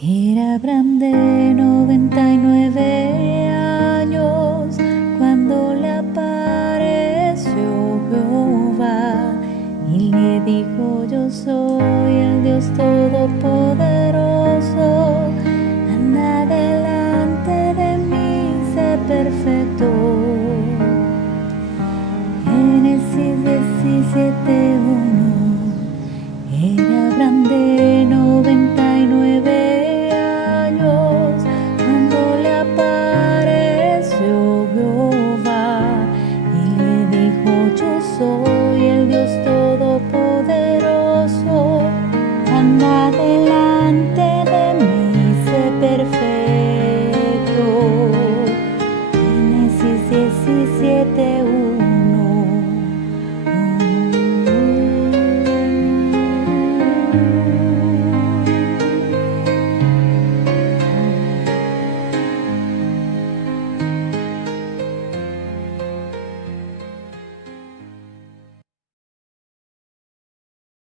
Era Abraham de 99 años cuando le apareció Jehová y le dijo: yo soy el Dios Todopoderoso, anda delante de mí, sé perfecto. Génesis 17:1. Era Abraham de 99 años cuando le apareció Jehová y le dijo: yo soy el Dios Todopoderoso, anda delante de mí, sé perfecto. Génesis 17:1.